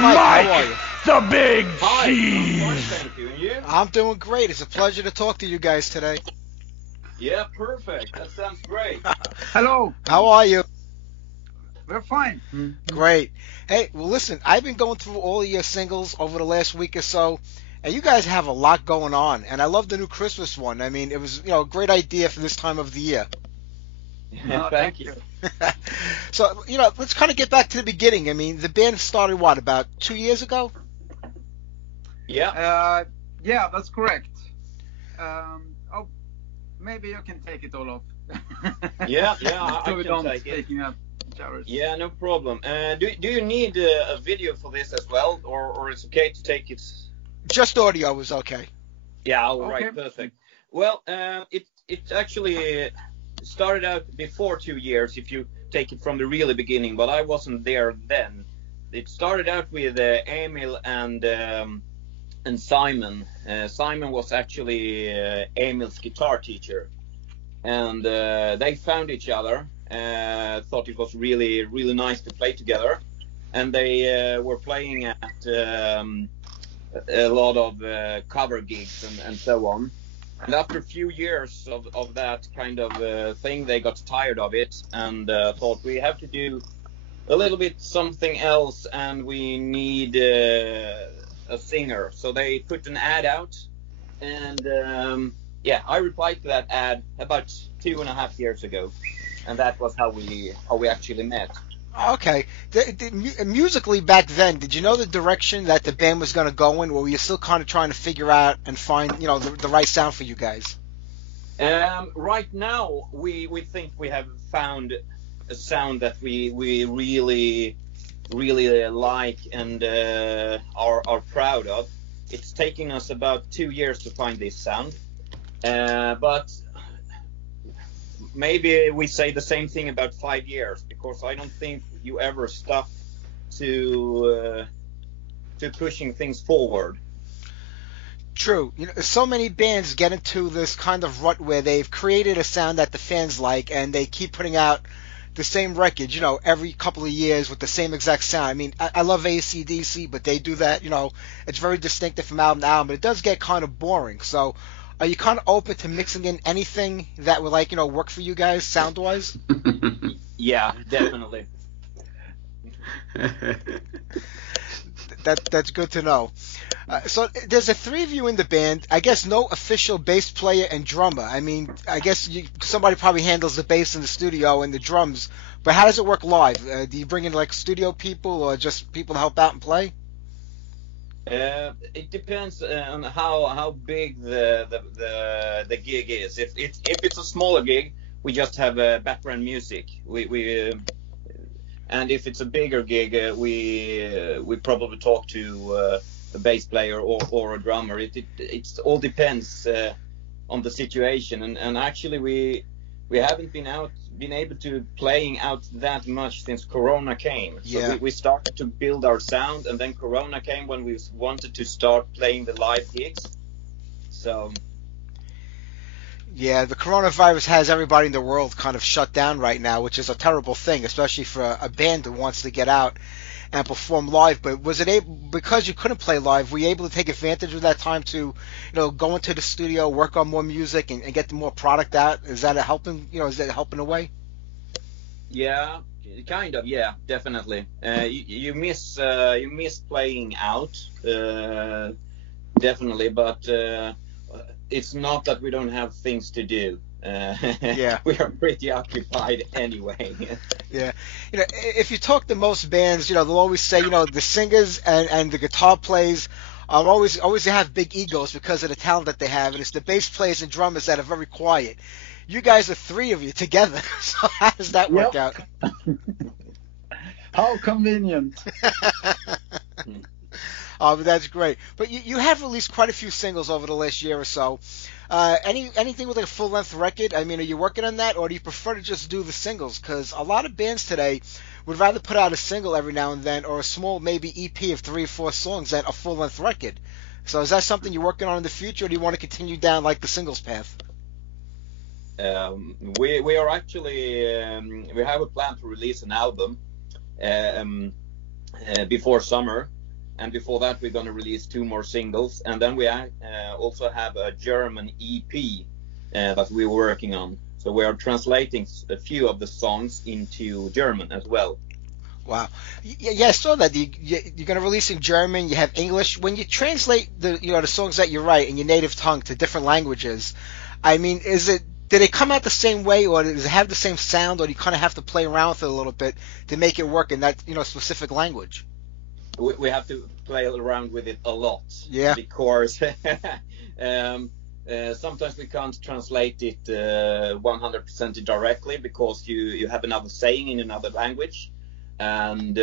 Mike, the big cheese. Thank you. And you? I'm doing great. It's a pleasure to talk to you guys today. Yeah, perfect. That sounds great. Hello. How are you? We're fine. Great. Hey, well, listen, I've been going through all of your singles over the last week or so, and you guys have a lot going on, and I love the new Christmas one. I mean, it was, a great idea for this time of the year. Yeah, thank you. So, let's kind of get back to the beginning. I mean, the band started, about 2 years ago? Yeah. Yeah, that's correct. Maybe you can take it, Olof. Yeah, I so we can don't take it. taking up showers. Yeah, no problem. Do you need a video for this as well, or it's okay to take it? Just audio is okay. Yeah, all right, Okay. perfect. Well, it actually started out before 2 years, if you take it from the really beginning, but I wasn't there then. It started out with Emil and Simon. Simon was actually Emil's guitar teacher, and they found each other. Thought it was really, really nice to play together, and they were playing at a lot of cover gigs and so on. And after a few years of that kind of thing, they got tired of it and thought we have to do a little bit something else, and we need a singer. So they put an ad out, and I replied to that ad about 2.5 years ago, and that was how we actually met. Okay. Musically back then, did you know the direction that the band was going to go in, or were you still kind of trying to figure out and find, the right sound for you guys? Right now, we think we have found a sound that we really, really like and are proud of. It's taken us about 2 years to find this sound, but maybe we say the same thing about 5 years, because I don't think you ever stop to pushing things forward. True. So many bands get into this kind of rut where they've created a sound that the fans like, and they keep putting out the same record, every couple of years with the same exact sound. I mean, I love AC/DC, but they do that, it's very distinctive from album to album, but it does get kind of boring. So are you kind of open to mixing in anything that would work for you guys sound-wise? Yeah, definitely. That's good to know. So there's the three of you in the band. I guess no official bass player and drummer. I mean, I guess somebody probably handles the bass in the studio and the drums. But how does it work live? Do you bring in studio people or just people to help out and play? It depends on how big the gig is. If it's a smaller gig, we just have background music. And if it's a bigger gig, we probably talk to a bass player or a drummer. It all depends on the situation. And actually we haven't been able to playing out that much since Corona came. So yeah. we started to build our sound, and then Corona came when we wanted to start playing the live gigs. So yeah, the coronavirus has everybody in the world kind of shut down right now, which is a terrible thing, especially for a band that wants to get out and perform live. But was it because you couldn't play live, were you able to take advantage of that time to, go into the studio, work on more music and get more product out? Is that helping? Is that helping away? Yeah, kind of. Yeah, definitely. You miss playing out, definitely. But it's not that we don't have things to do. Yeah. We are pretty occupied anyway. Yeah, if you talk to most bands, they'll always say, the singers and the guitar players are always have big egos because of the talent that they have, and it's the bass players and drummers that are very quiet. You guys are three of you together, so how does that work out? How convenient. Oh, but that's great. But you have released quite a few singles over the last year or so. Anything with like a full-length record? I mean, are you working on that, or do you prefer to just do the singles? Because a lot of bands today would rather put out a single every now and then, or a small maybe EP of 3 or 4 songs than a full-length record. So is that something you're working on in the future, or do you want to continue down like the singles path? We are actually we have a plan to release an album before summer. And before that, we're going to release 2 more singles. And then we also have a German EP that we're working on. So we are translating a few of the songs into German as well. Wow. Yeah, I saw that. You're going to release in German. You have English. When you translate the songs that you write in your native tongue to different languages, I mean, did it come out the same way, or does it have the same sound, or do you kind of have to play around with it a little bit to make it work in that specific language? We have to play around with it a lot. Yeah. Because sometimes we can't translate it 100% directly because you have another saying in another language, and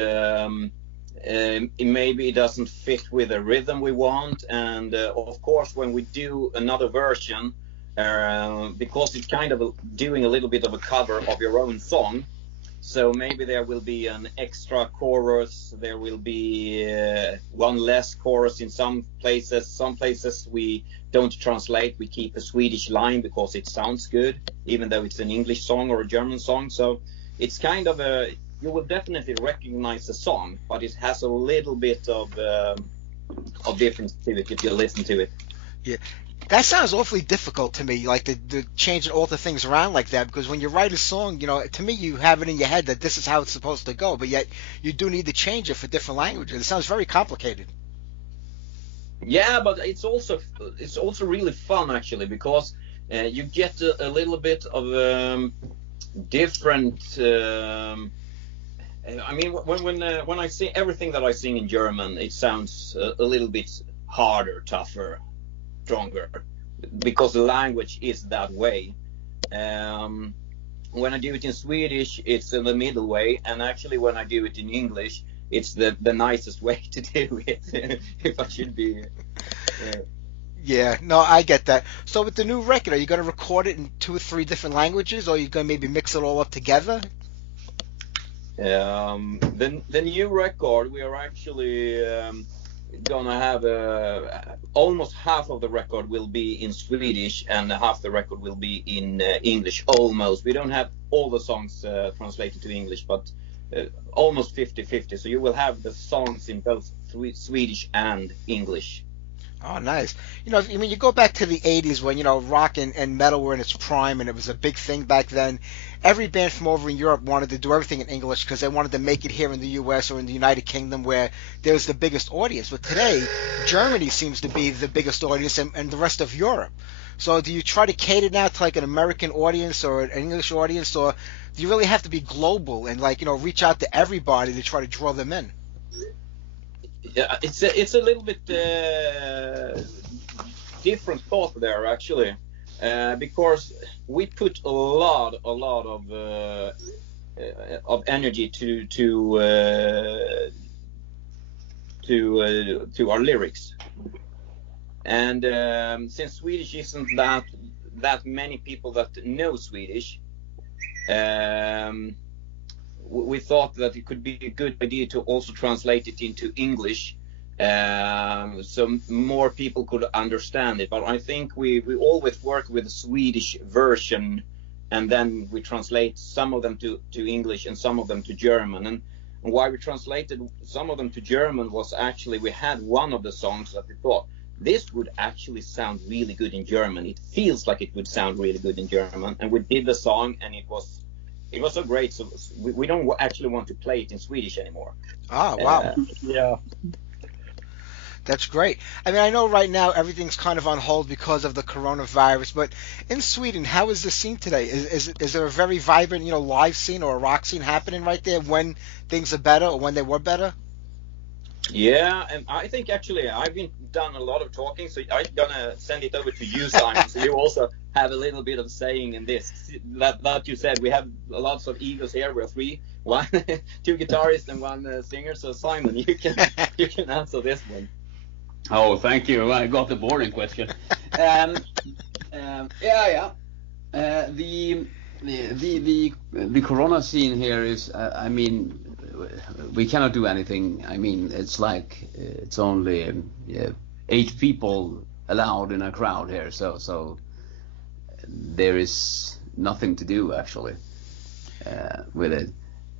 maybe it doesn't fit with the rhythm we want. And of course, when we do another version, because it's kind of doing a little bit of a cover of your own song. So maybe there will be an extra chorus, there will be one less chorus in some places. Some places we don't translate, we keep a Swedish line because it sounds good, even though it's an English song or a German song. So it's kind of you will definitely recognize the song, but it has a little bit of difference to it if you listen to it. Yeah. That sounds awfully difficult to me, like to change and alter things around like that, because when you write a song, to me you have it in your head that this is how it's supposed to go, but yet you do need to change it for different languages. It sounds very complicated. Yeah, but it's also really fun actually, because you get a little bit of different. I mean, when I sing everything that I sing in German, it sounds a little bit harder, tougher, stronger, because the language is that way. When I do it in Swedish, it's in the middle way, and actually when I do it in English, it's the nicest way to do it. If I should be. Yeah, no, I get that. So with the new record, are you going to record it in 2 or 3 different languages, or are you going to maybe mix it all up together? The new record, we are actually gonna have almost half of the record will be in Swedish and half the record will be in English. Almost. We don't have all the songs translated to English, but almost 50-50. So you will have the songs in both Swedish and English. Oh, nice. I mean, you go back to the 80s when, rock and metal were in its prime, and it was a big thing back then. Every band from over in Europe wanted to do everything in English because they wanted to make it here in the U.S. or in the United Kingdom where there was the biggest audience. But today, Germany seems to be the biggest audience and the rest of Europe. So do you try to cater now to like an American audience or an English audience, or do you really have to be global and reach out to everybody to try to draw them in? Yeah, it's a little bit different thought there actually, because we put a lot of energy to our lyrics, and since Swedish isn't that many people that know Swedish, we thought that it could be a good idea to also translate it into English, so more people could understand it. But I think we always work with a Swedish version, and then we translate some of them to English and some of them to German. And why we translated some of them to German was actually we had one of the songs that we thought, this would actually sound really good in German. It feels like it would sound really good in German. And we did the song, and it was it was so great. So we don't actually want to play it in Swedish anymore. Ah, wow. Yeah. That's great. I mean, I know right now everything's kind of on hold because of the coronavirus, but in Sweden, how is the scene today? Is there a very vibrant, live scene or a rock scene happening right there when things are better or when they were better? Yeah, and I think actually I've been done a lot of talking, so I'm gonna send it over to you, Simon, so you also have a little bit of saying in this. That you said, we have lots of egos here. We're three, two guitarists and one singer. So Simon, you can answer this one. Oh, thank you. I got the boring question. The Corona scene here is, I mean, we cannot do anything. I mean, it's like it's only 8 people allowed in a crowd here, so there is nothing to do actually with it.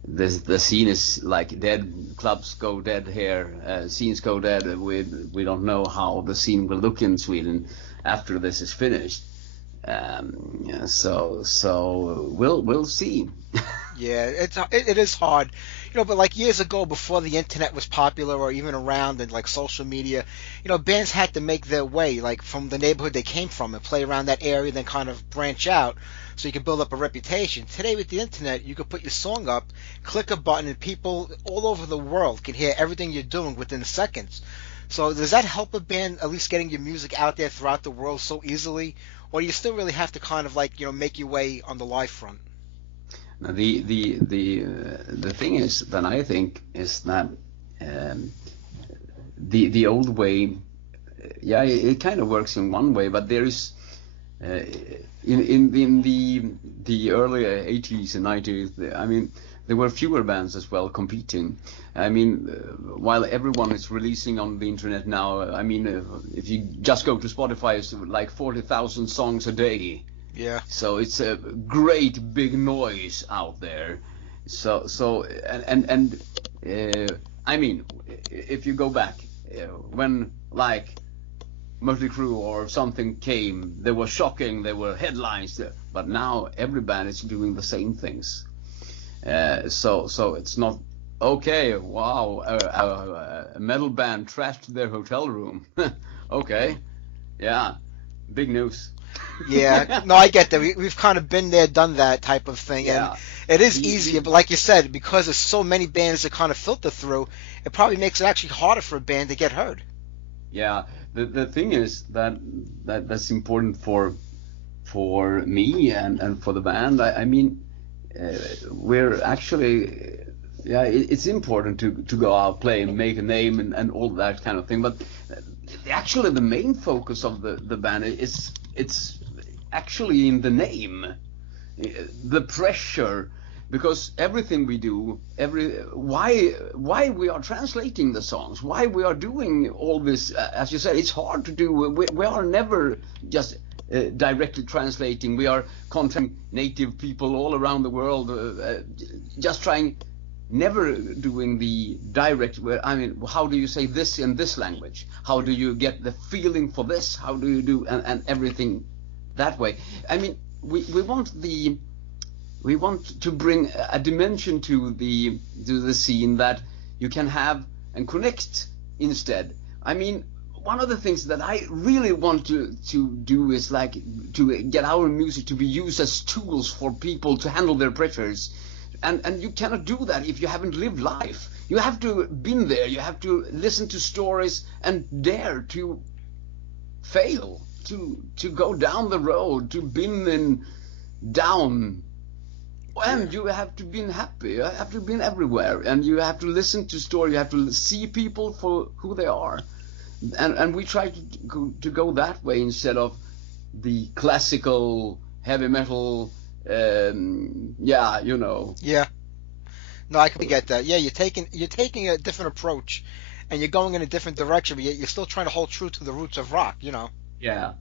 The scene is like dead. Clubs go dead here. Scenes go dead. We don't know how the scene will look in Sweden after this is finished. So we'll see. Yeah, it is hard, but like years ago, before the internet was popular or even around, and like social media, bands had to make their way like from the neighborhood they came from and play around that area, then kind of branch out so you can build up a reputation. Today with the internet, you could put your song up, click a button, and people all over the world can hear everything you're doing within seconds. So does that help a band at least getting your music out there throughout the world so easily, or do you still really have to kind of like make your way on the live front? Now the thing is that I think is that the old way, yeah, it kind of works in one way, but there is in the early 80s and 90s, I mean, there were fewer bands as well competing. I mean, while everyone is releasing on the internet now, I mean, if you just go to Spotify, it's like 40,000 songs a day. Yeah. So it's a great big noise out there. So I mean, if you go back, when like Mötley Crüe or something came, they were shocking, there were headlines, but now every band is doing the same things. So it's not okay. Wow, a metal band trashed their hotel room. Okay, yeah, big news. Yeah, no, I get that. We've kind of been there, done that type of thing, Yeah. and it is easier. But like you said, because there's so many bands that kind of filter through, it probably makes it actually harder for a band to get heard. Yeah, the thing is that's important for me and for the band. I mean, we're actually, yeah, it's important to go out, play, make a name, and all that kind of thing. But actually, the main focus of the band is it's actually in the name, the pressure, because everything we do, why we are translating the songs, why we are doing all this, as you said, it's hard to do. We are never just directly translating. We are contacting native people all around the world, just trying, never doing the direct, I mean, how do you say this in this language? How do you get the feeling for this? How do you do, and everything that way? I mean, we want to bring a dimension to the scene that you can have and connect instead. I mean, one of the things that I really want to do is like to get our music to be used as tools for people to handle their pressures. And you cannot do that if you haven't lived life. You have to been there. You have to listen to stories and dare to fail, to go down the road, to been down. And you have to be happy. You have to be everywhere. And you have to listen to stories. You have to see people for who they are. And we try to go that way instead of the classical heavy metal. Yeah, you know. Yeah. No, I can get that. Yeah, you're taking a different approach, and you're going in a different direction, but you're still trying to hold true to the roots of rock, Yeah.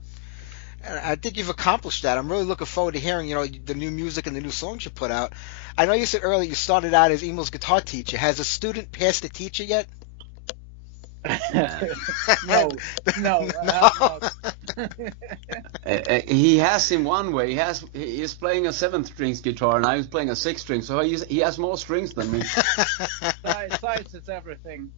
And I think you've accomplished that. I'm really looking forward to hearing, the new music and the new songs you put out. I know you said earlier you started out as Emil's guitar teacher. Has a student passed the teacher yet? No, I have not. He has in one way. He is playing a 7-string guitar, and I was playing a 6-string. So he has more strings than me. Size is everything.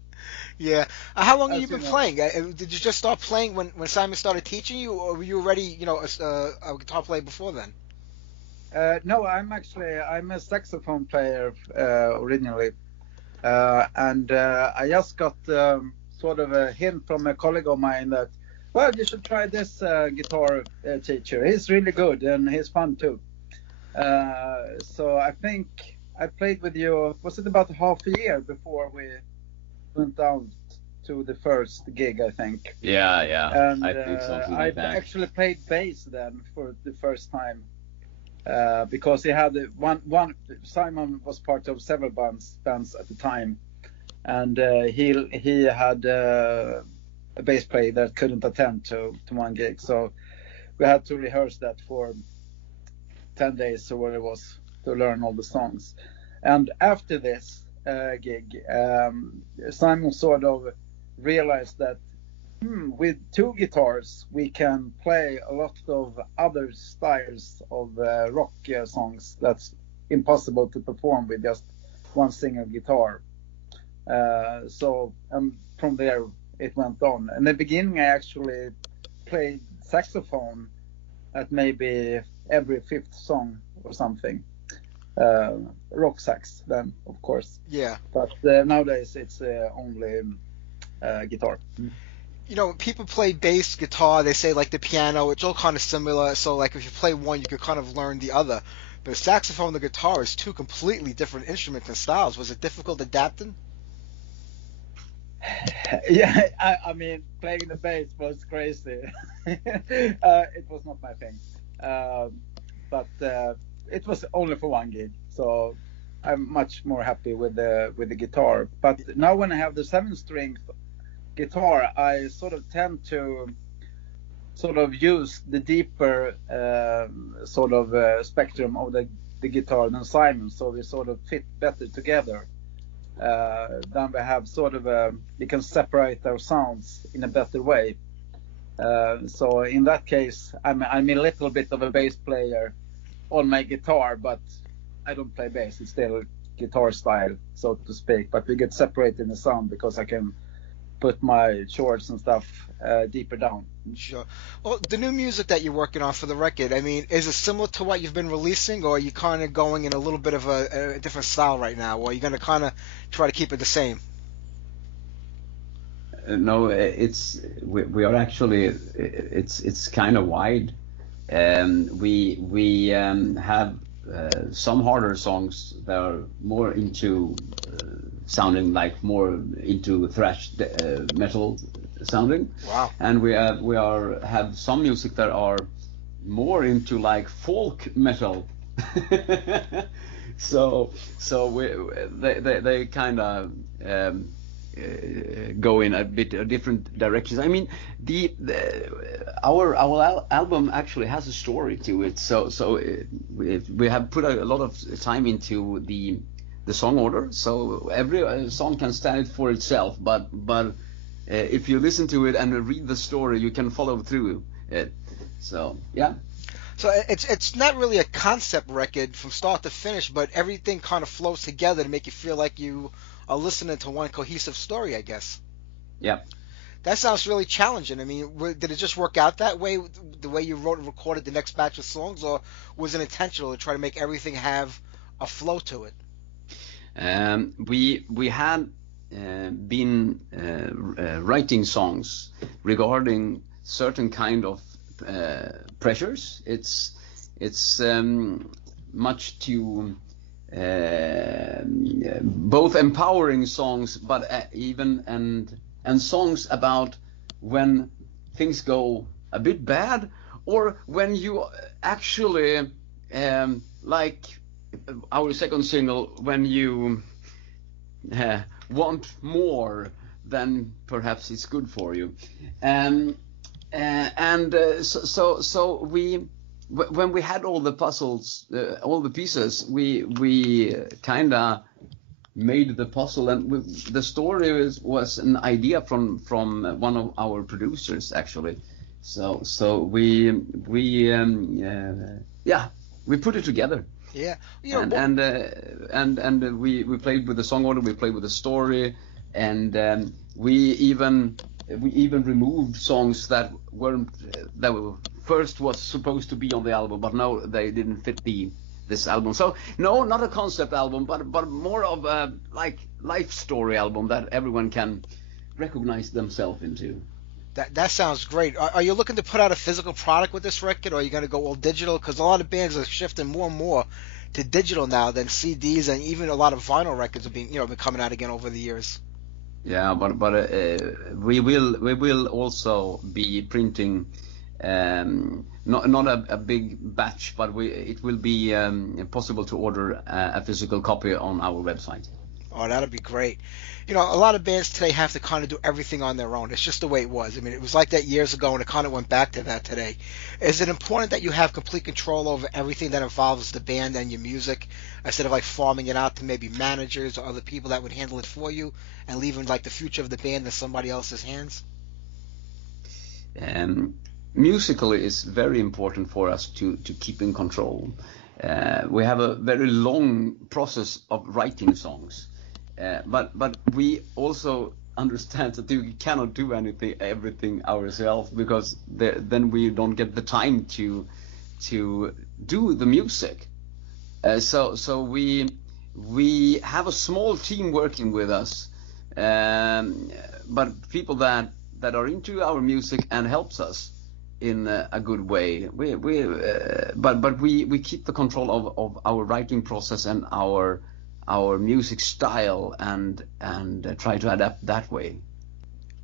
Yeah. How long have As you been you know. playing? Did you just start playing when Simon started teaching you, or were you already, a guitar player before then? No, I'm a saxophone player originally, and I just got sort of a hint from a colleague of mine that, well, you should try this guitar teacher. He's really good and he's fun too. So I think I played with you. Was it about half a year before we went down to the first gig? I think. Yeah. And I think something I like that. actually played bass then for the first time. Because he had one. Simon was part of several bands at the time, and he had a bass player that couldn't attend to one gig, so we had to rehearse that for 10 days or what it was to learn all the songs. And after this gig, Simon sort of realized that with 2 guitars we can play a lot of other styles of rock songs that's impossible to perform with just one single guitar. So from there it went on. In the beginning I actually played saxophone at maybe every 5th song or something. Rock sax then, of course. Yeah. But nowadays it's only guitar. When people play bass guitar, they say like the piano, it's all kind of similar. So like if you play one, you could kind of learn the other. But the saxophone and the guitar is 2 completely different instruments and styles. Was it difficult adapting? Yeah, I mean, playing the bass was crazy. It was not my thing. But it was only for one gig, so I'm much more happy with the guitar. But now when I have the 7-string guitar, I sort of tend to sort of use the deeper spectrum of the guitar than Simon, so we sort of fit better together. Then we have sort of we can separate our sounds in a better way. So in that case, I'm a little bit of a bass player on my guitar, but I don't play bass. It's still guitar style, so to speak. But we get separated in the sound because I can put my chords and stuff deeper down. Sure. Well, the new music that you're working on for the record, I mean, is it similar to what you've been releasing, or are you kind of going in a little bit of a different style right now, or are you going to kind of try to keep it the same? No, we are actually it's kind of wide. We have some harder songs that are more into sounding like more into thrash metal sounding. Wow. And we have some music that are more into like folk metal. so they kind of go in a bit different directions. I mean, our album actually has a story to it. So we have put a lot of time into the song order. So every song can stand for itself. But if you listen to it and read the story, you can follow through it. So yeah. So it's not really a concept record from start to finish, but everything kind of flows together to make you feel like you are listening to one cohesive story, I guess. Yeah. That sounds really challenging. I mean, did it just work out that way, the way you wrote and recorded the next batch of songs, or was it intentional to try to make everything have a flow to it? We had been writing songs regarding certain kind of pressures. It's much to both empowering songs, but even and songs about when things go a bit bad, or when you actually like our second single, when you want more than perhaps it's good for you. So we, when we had all the puzzles, all the pieces, we kind of made the puzzle, and the story was an idea from one of our producers actually. So we put it together. Yeah, and we played with the song order, we played with the story, and we even removed songs that first was supposed to be on the album, but no, they didn't fit this album. So no, not a concept album, but more of a life story album that everyone can recognize themselves into. That sounds great. Are you looking to put out a physical product with this record, or are you going to go all digital? Because a lot of bands are shifting more and more to digital now than CDs, and even a lot of vinyl records are been coming out again over the years. Yeah, but we will also be printing, not a big batch, but it will be possible to order a physical copy on our website. Oh, that'd be great. A lot of bands today have to kind of do everything on their own. It's just the way it was. I mean, it was like that years ago, and it kind of went back to that today. Is it important that you have complete control over everything that involves the band and your music, instead of farming it out to maybe managers or other people that would handle it for you, and leaving the future of the band in somebody else's hands? Musically, it's very important for us to keep in control. We have a very long process of writing songs. But we also understand that we cannot do everything ourselves, because then we don't get the time to do the music. So we have a small team working with us, but people that are into our music and helps us in a good way. But we keep the control of our writing process and our music style and try to adapt that way.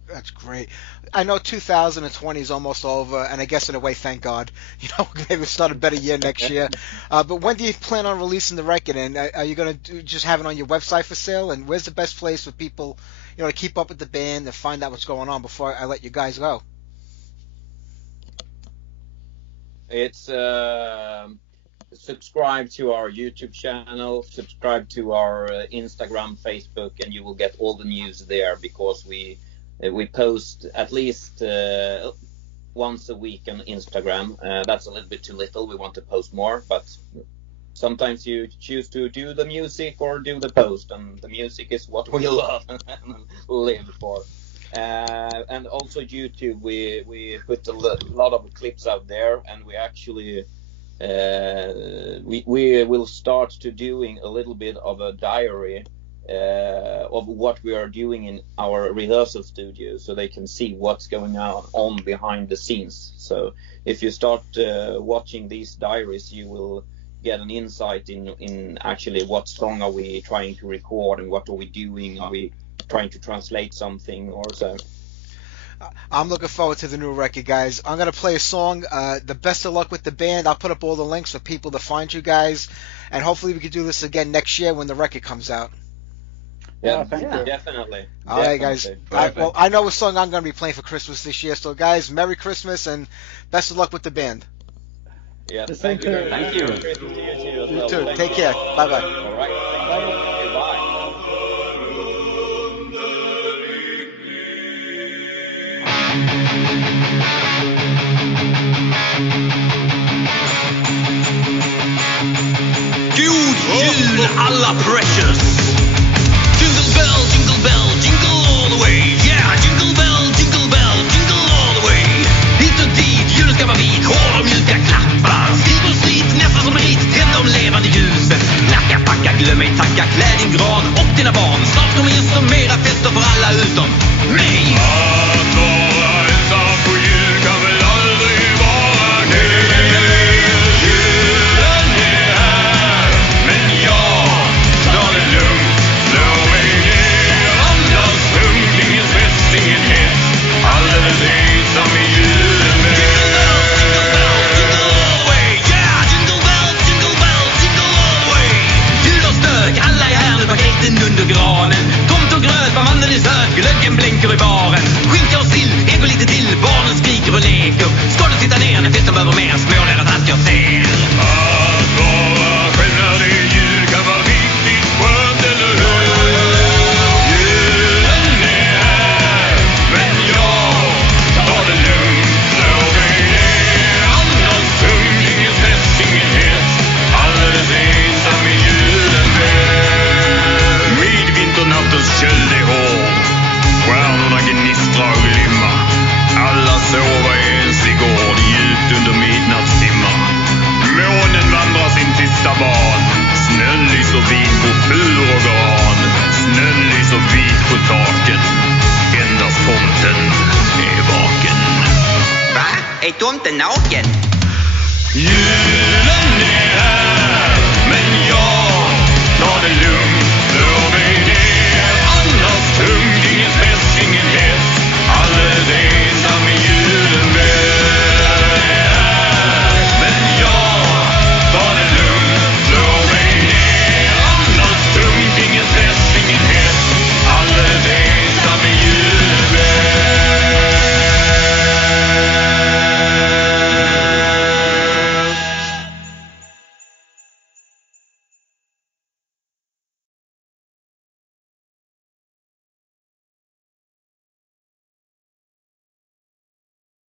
That's great. I know 2020 is almost over, and I guess in a way, thank God. Maybe we'll start a better year next year. But when do you plan on releasing the record? And are you going to just have it on your website for sale? And where's the best place for people, to keep up with the band and find out what's going on before I let you guys go? It's subscribe to our YouTube channel, subscribe to our Instagram, Facebook, and you will get all the news there, because we post at least once a week on Instagram. That's a little bit too little. We want to post more, but sometimes you choose to do the music or do the post, and the music is what we love and live for. And also YouTube, we put a lot of clips out there, and we actually we will start to doing a little bit of a diary of what we are doing in our rehearsal studio, so they can see what's going on behind the scenes. So if you start watching these diaries, you will get an insight in actually what song are we trying to record and what are we doing. Are we trying to translate something or so? I'm looking forward to the new record, guys. I'm going to play a song. The best of luck with the band. I'll put up all the links for people to find you guys. And hopefully we can do this again next year when the record comes out. Yeah, thank you. Definitely. All right, guys. I know a song I'm going to be playing for Christmas this year. So, guys, Merry Christmas and best of luck with the band. Yeah, thank you. Thank you. You too. Take care. Bye-bye. All right. Thank you. Bye. God jul alla precious. Jingle bell, jingle all the way. Yeah, jingle bell, jingle all the way. Hit och dit, julen ska vara vit, hård och mjuka klappar. Slit och slit, nästan som rit, tänd de levande ljusen. Knacka, packa, glöm ej tacka, klä din gran och dina barn. Snart kommer gäster mera fester för alla utom mig. Att vara ensam på jul kan väl aldrig vara kul. Julen är här, men jag tar det lugnt. Slå mig ner, andas tungt, ingen stress, ingen hets. Alldeles ensam i julen med. Jingle bell, jingle all the way. Yeah, jingle bell, jingle all the way. Jul och stök, alla är här nu, paketen under granen. Tomt och gröt, vad mannen är söt, glöggen blänker i baren. tomten naken.